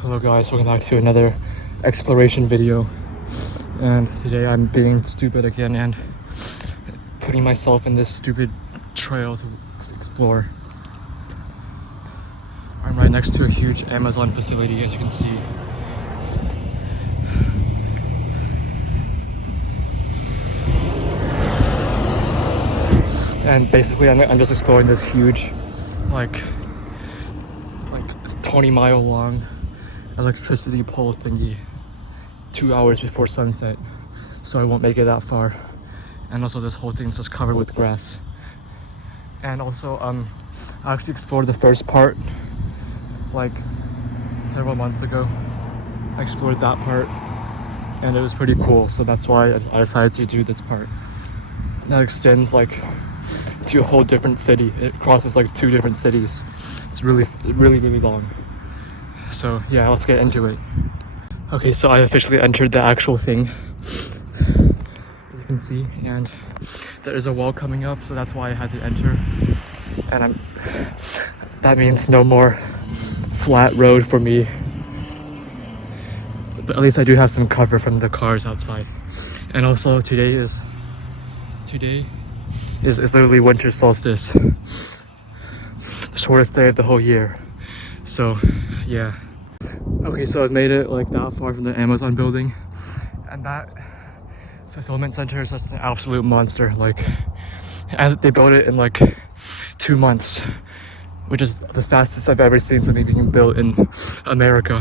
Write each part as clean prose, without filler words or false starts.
Hello guys, welcome back to another exploration video, and today I'm being stupid again and putting myself in this stupid trail to explore. I'm right next to a huge Amazon facility, as you can see. And basically I'm just exploring this huge like 20-mile long electricity pole thingy 2 hours before sunset, so I won't make it that far. And also this whole thing's just covered with grass. And also I actually explored the first part like several months ago. I explored that part and it was pretty cool, so that's why I decided to do this part. That extends like to a whole different city. It crosses like 2 different cities. It's really long. So yeah, let's get into it. Okay, so I officially entered the actual thing, as you can see, and there is a wall coming up, so that's why I had to enter. And that means no more flat road for me, but at least I do have some cover from the cars outside. And also today is literally winter solstice, the shortest day of the whole year. So yeah. Okay, so I've made it like that far from the Amazon building, and that fulfillment center is just an absolute monster. Like, and they built it in like 2 months, which is the fastest I've ever seen something being built in America.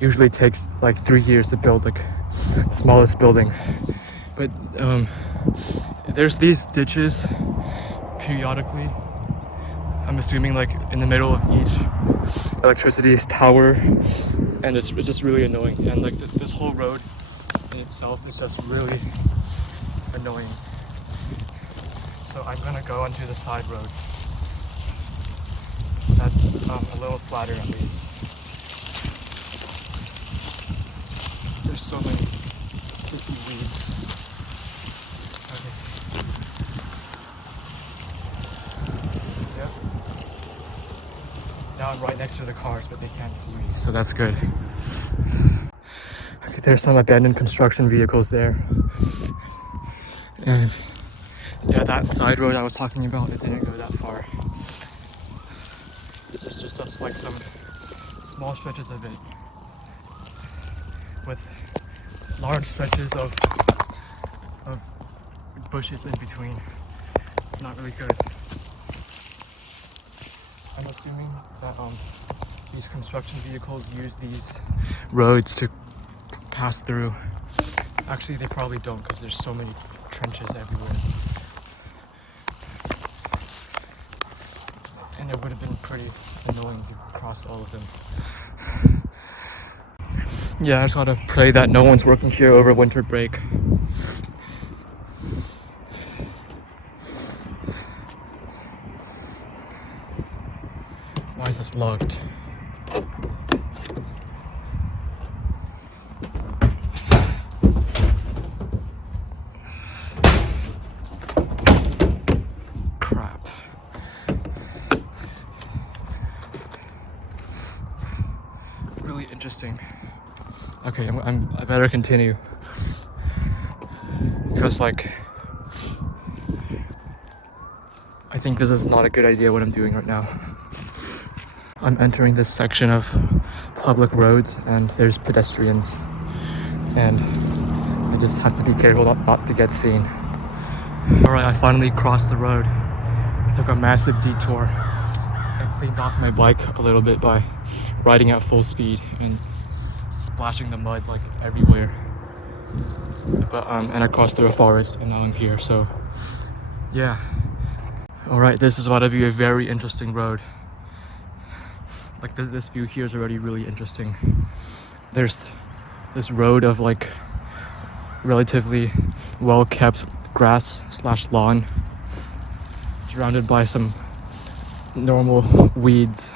Usually it takes like 3 years to build like the smallest building. But there's these ditches periodically, I'm assuming like in the middle of each electricity tower, and it's just really annoying. And like this whole road in itself is just really annoying. So I'm gonna go onto the side road. That's a little flatter at least. There's so many sticky weeds. Okay. Yep. Now I'm right next to the cars, but they can't see me, so that's good. Okay, there's some abandoned construction vehicles there. And yeah, that side road I was talking about, it didn't go that far. It's just like some small stretches of it, with large stretches of bushes in between. It's not really good. I'm assuming that these construction vehicles use these roads to pass through. Actually, they probably don't, because there's so many trenches everywhere. And it would have been pretty annoying to cross all of them. Yeah, I just gotta pray that no one's working here over winter break. Why is this locked? Crap. Really interesting. Okay, I better continue, because like I think this is not a good idea what I'm doing right now. I'm entering this section of public roads and there's pedestrians, and I just have to be careful not to get seen. Alright, I finally crossed the road. I took a massive detour and cleaned off my bike a little bit by riding at full speed and splashing the mud like everywhere. But and I crossed through a forest and now I'm here, so yeah. Alright, this is about to be a very interesting road. Like this view here is already really interesting. There's this road of like relatively well kept grass / lawn, surrounded by some normal weeds,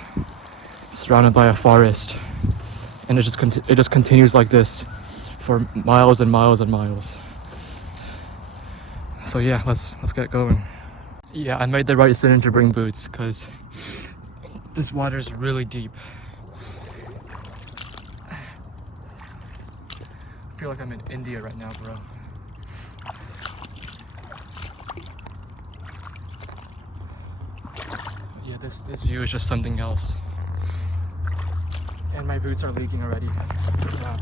surrounded by a forest, and it just continues like this for miles and miles and miles. So yeah, let's get going. Yeah, I made the right decision to bring boots, because this water is really deep. feel like I'm in India right now, bro. Yeah, this view is just something else. And my boots are leaking already. Wow.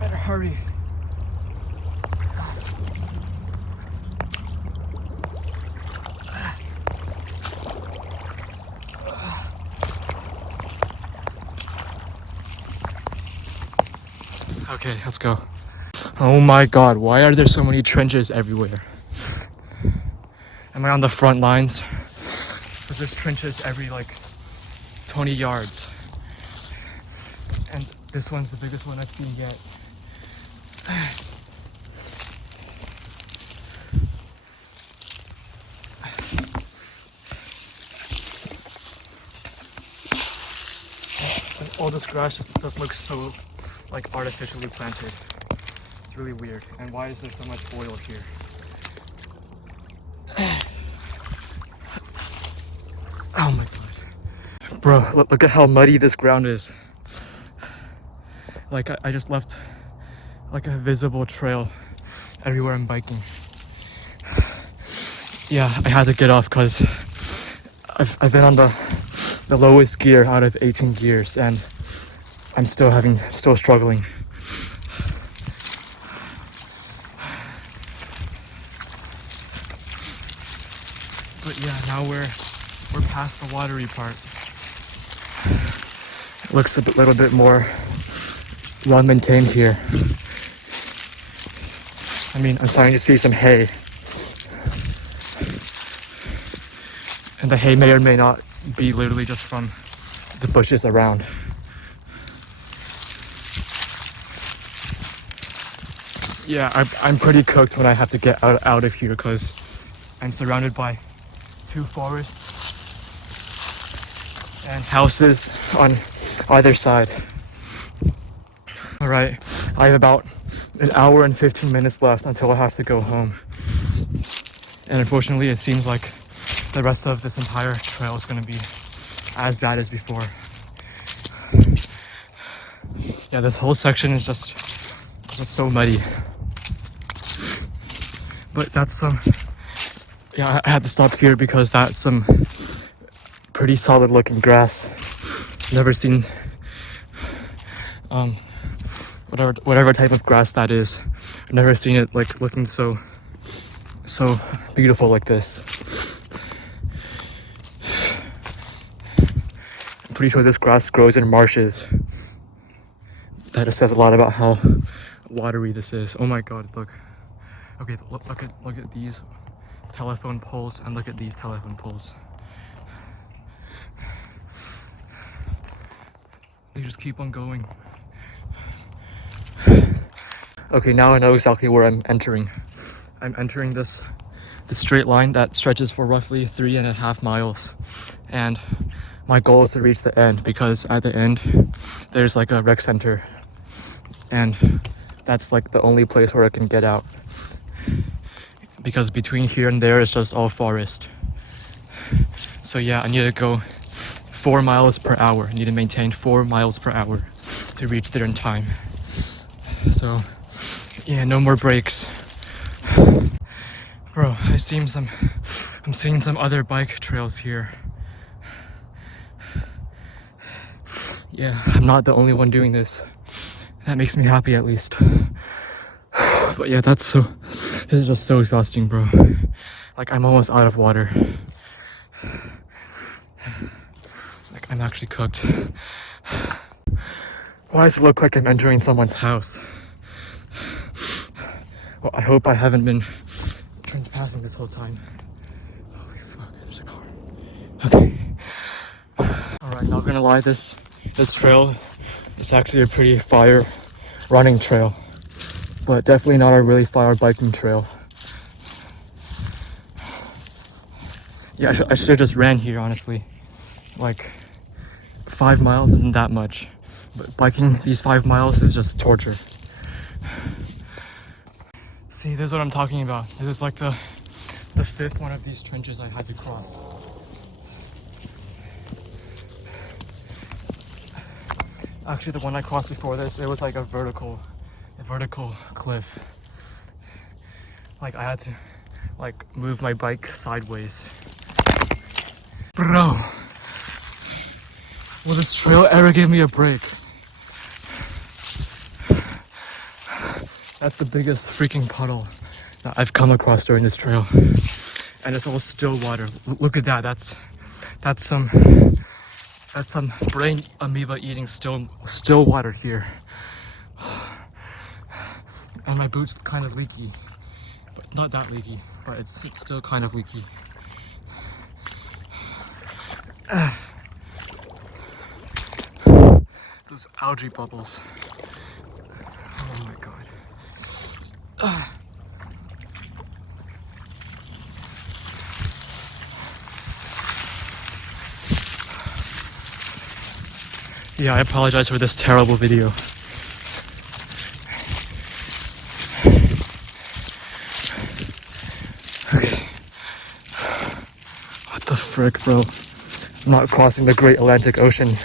Better hurry. Okay, let's go. Oh my god, why are there so many trenches everywhere? Am I on the front lines? Because there's trenches every like 20 yards. And this one's the biggest one I've seen yet. And all this grass just looks so like artificially planted. It's really weird. And why is there so much oil here? Oh my god. Bro, look at how muddy this ground is. Like I just left like a visible trail everywhere I'm biking. Yeah, I had to get off because I've been on the lowest gear out of 18 gears and I'm still struggling. But yeah, now we're past the watery part. It looks a little bit more well maintained here. I mean, I'm starting to see some hay. And the hay may or may not be literally just from the bushes around. Yeah, I'm pretty cooked when I have to get out of here because I'm surrounded by 2 forests and houses on either side. Alright, I have about an hour and 15 minutes left until I have to go home. And unfortunately, it seems like the rest of this entire trail is going to be as bad as before. Yeah, this whole section is just so muddy. But that's some... yeah, I had to stop here because that's some pretty solid looking grass. Never seen whatever type of grass that is. I've never seen it like looking so beautiful like this. I'm pretty sure this grass grows in marshes. That just says a lot about how watery this is. Oh my god, look. Okay, look at these telephone poles and look at these telephone poles. They just keep on going. Okay, now I know exactly where I'm entering. I'm entering this straight line that stretches for roughly 3.5 miles. And my goal is to reach the end because at the end there's like a rec center. And that's like the only place where I can get out. Because between here and there is just all forest. So yeah, I need to go 4 miles per hour. I need to maintain 4 miles per hour to reach there in time. So yeah, no more breaks. Bro, I'm seeing some other bike trails here. Yeah, I'm not the only one doing this. That makes me happy at least. But yeah, this is just so exhausting, bro. Like I'm almost out of water. Like I'm actually cooked. Why does it look like I'm entering someone's house? Well, I hope I haven't been trespassing this whole time. Holy fuck, there's a car. Okay. Alright, not gonna lie, this trail is actually a pretty fire running trail. But definitely not a really fire biking trail. Yeah, I should have just ran here, honestly. Like, 5 miles isn't that much. But biking these 5 miles is just torture. See, this is what I'm talking about. This is like the 5th one of these trenches I had to cross. Actually, the one I crossed before this, it was like a vertical. It vertical cliff. Like I had to like move my bike sideways. Bro, will this trail ever give me a break? That's the biggest freaking puddle that I've come across during this trail. And it's all still water. Look at that, that's some brain amoeba eating still water here. And my boot's kind of leaky. But not that leaky, but it's still kind of leaky. Those algae bubbles. Oh my god. Yeah, I apologize for this terrible video. Okay. What the frick, bro? I'm not crossing the Great Atlantic Ocean.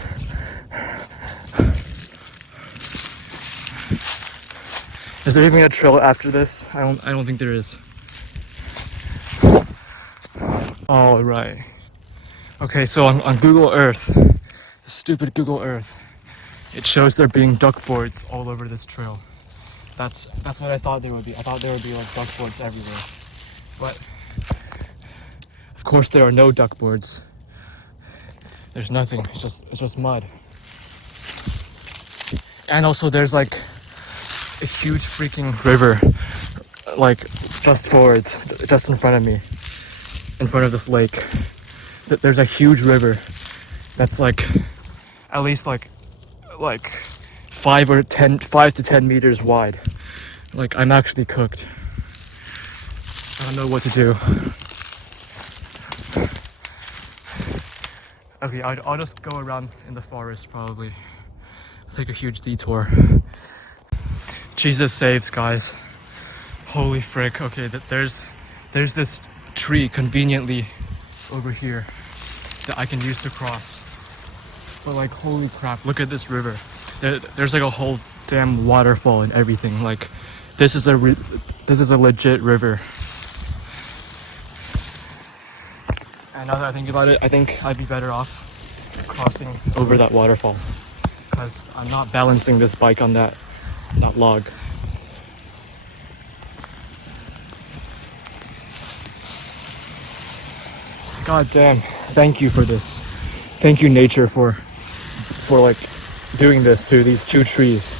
Is there even a trail after this? I don't think there is. All right. Okay, so on Google Earth, stupid Google Earth, it shows there being duck boards all over this trail. That's what I thought there would be. I thought there would be like duck boards everywhere, but of course there are no duck boards. There's nothing. It's just mud. And also there's like a huge freaking river, like just forwards, just in front of me, in front of this lake. There's a huge river that's like at least like 5 to 10 meters wide. Like I'm actually cooked. I don't know what to do. Okay, I'll just go around in the forest probably. I'll take a huge detour. Jesus saves, guys. Holy frick. Okay, there's this tree conveniently over here that I can use to cross. But like, holy crap, look at this river. There's like a whole damn waterfall and everything. Like, this is a legit river. And now that I think about it, I think I'd be better off crossing over that waterfall, because I'm not balancing this bike on that log. God damn, thank you for this. Thank you, nature, for like doing this to these two trees.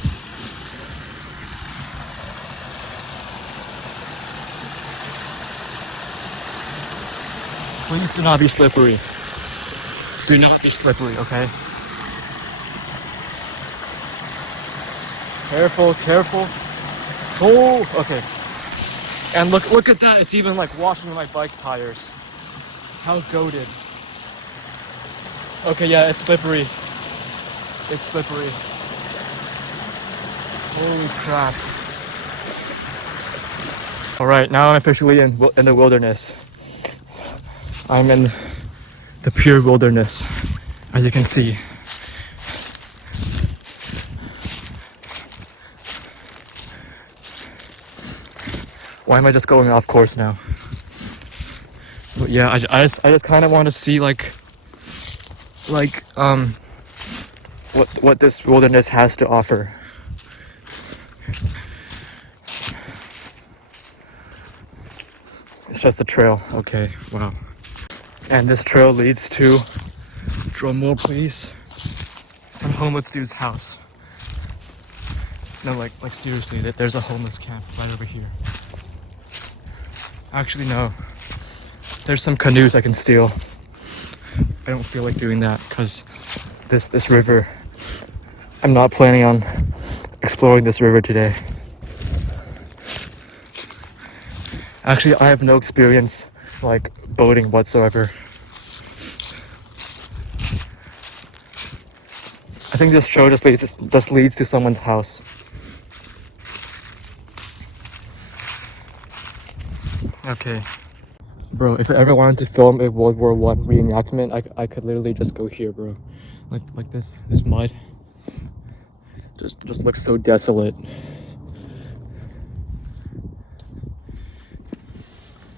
Please do not be slippery. Do not be slippery, okay? Careful, careful. Oh, okay. And look at that. It's even like washing my bike tires. How goated. Okay, yeah, it's slippery. It's slippery. Holy crap. Alright, now I'm officially in the wilderness. I'm in the pure wilderness, as you can see. Why am I just going off course now? But yeah, I just kind of want to see like what this wilderness has to offer. It's just a trail. Okay, wow. And this trail leads to, drumroll please, some homeless dude's house. No, like seriously, there's a homeless camp right over here. Actually, no. There's some canoes I can steal. I don't feel like doing that because this river, I'm not planning on exploring this river today. Actually, I have no experience like boating whatsoever. I think this trail just leads to someone's house. Okay. Bro, if I ever wanted to film a World War I reenactment, I could literally just go here, bro. Like this mud. Just looks so desolate.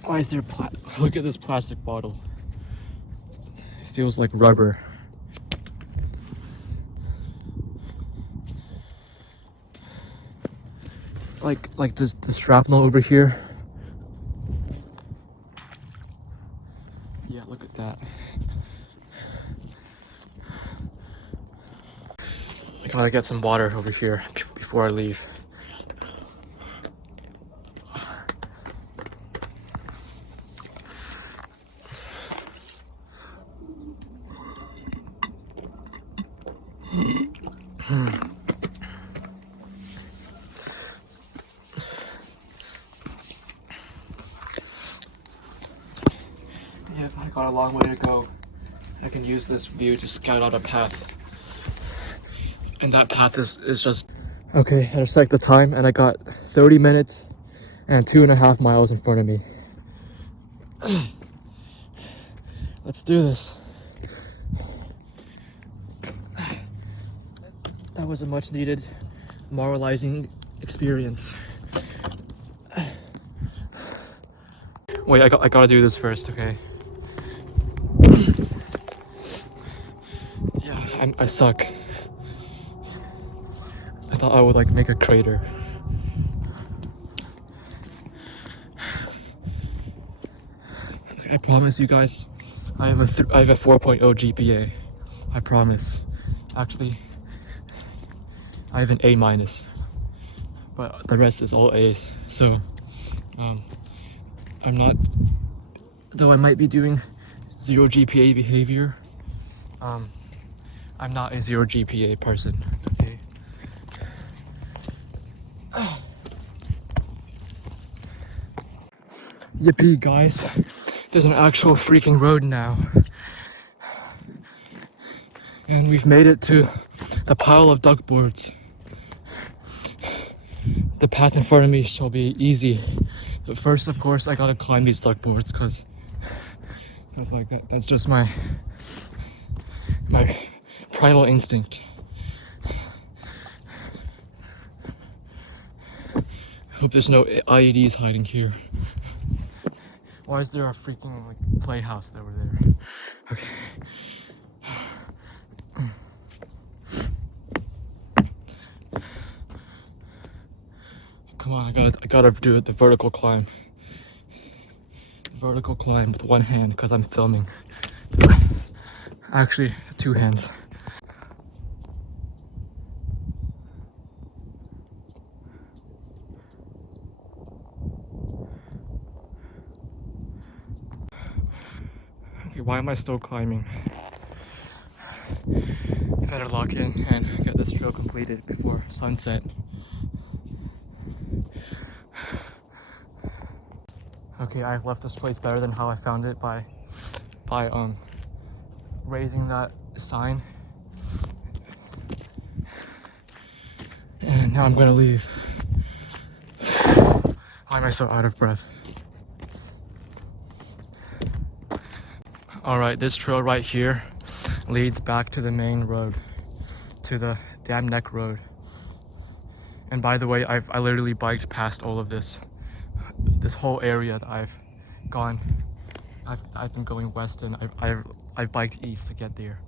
Why is there look at this plastic bottle. It feels like rubber. Like this the shrapnel over here. Yeah, look at that. I gotta get some water over here before I leave. Yeah, I got a long way to go. I can use this view to scout out a path. And that path is just... Okay, I just checked the time and I got 30 minutes and 2.5 miles in front of me. Let's do this. That was a much needed moralizing experience. Wait, I gotta do this first, okay? Yeah, I suck. I thought I would like make a crater. I promise you guys, I have a 4.0 GPA. I promise. Actually, I have an A minus, but the rest is all A's. So, I'm not. Though I might be doing 0 GPA behavior. I'm not a 0 GPA person. Okay. Yippee, guys! There's an actual freaking road now. And we've made it to the pile of duck boards. The path in front of me shall be easy. But first, of course, I gotta climb these duck boards because that's just my primal instinct. I hope there's no IEDs hiding here. Why is there a freaking like playhouse over there? Okay. Come on, I gotta do the vertical climb. Vertical climb with one hand because I'm filming. Actually, 2 hands. Okay, why am I still climbing? I better lock in and get this trail completed before sunset. Okay, I've left this place better than how I found it by raising that sign. And now I'm gonna leave. Why am I so out of breath? Alright, this trail right here leads back to the main road, to the Dam Neck Road. And by the way, I literally biked past all of this whole area that I've gone. I've been going west and I've biked east to get there.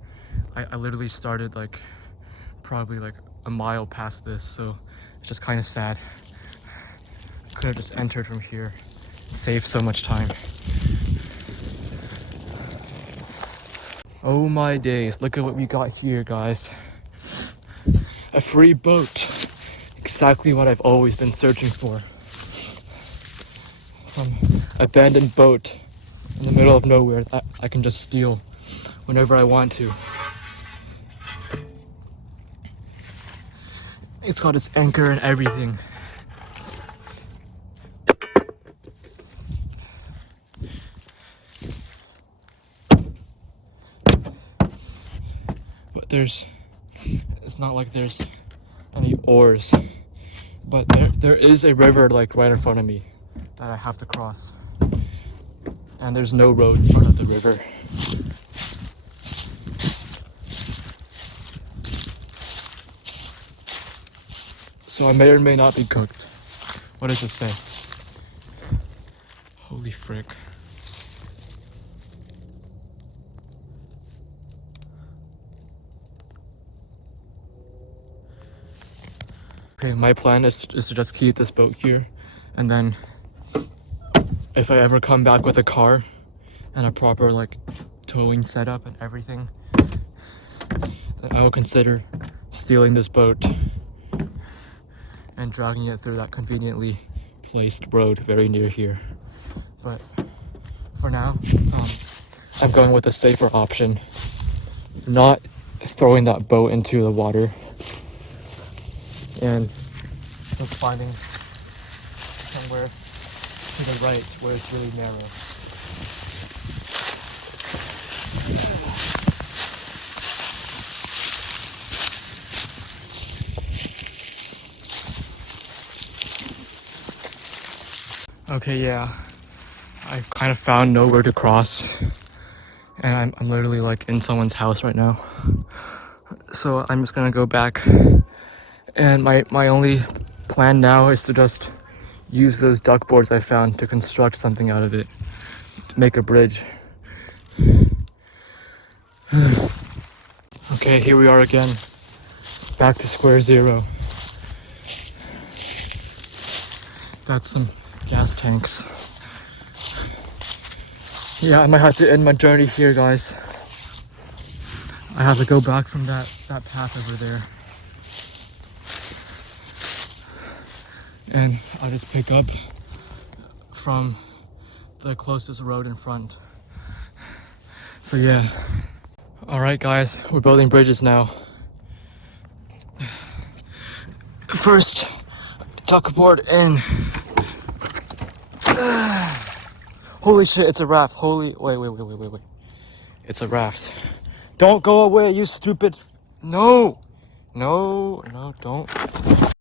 I literally started like probably like a mile past this, so it's just kind of sad. I could have just entered from here and saved so much time. Oh my days, look at what we got here, guys. A free boat. Exactly what I've always been searching for. Abandoned boat in the middle of nowhere that I can just steal whenever I want to. It's got its anchor and everything. But it's not like there's any oars. But there is a river like right in front of me that I have to cross. And there's no road in front of the river. So I may or may not be cooked. What does it say? Holy Holy frick. Okay, my plan is to just keep this boat here, and then if I ever come back with a car and a proper like towing setup and everything, then I will consider stealing this boat and dragging it through that conveniently placed road very near here. But for now, I'm going with a safer option, not throwing that boat into the water and just finding somewhere to the right where it's really narrow. Okay, yeah, I kind of found nowhere to cross, and I'm literally like in someone's house right now. So I'm just gonna go back, and my only plan now is to just use those duck boards I found to construct something out of it, to make a bridge. Okay, here we are again, back to square zero. That's some gas tanks. Yeah, I might have to end my journey here, guys. I have to go back from that path over there. And I'll just pick up from the closest road in front. So yeah. Alright guys, we're building bridges now. First, tugboard in. Holy shit, it's a raft. Wait. It's a raft. Don't go away, you stupid. No, don't.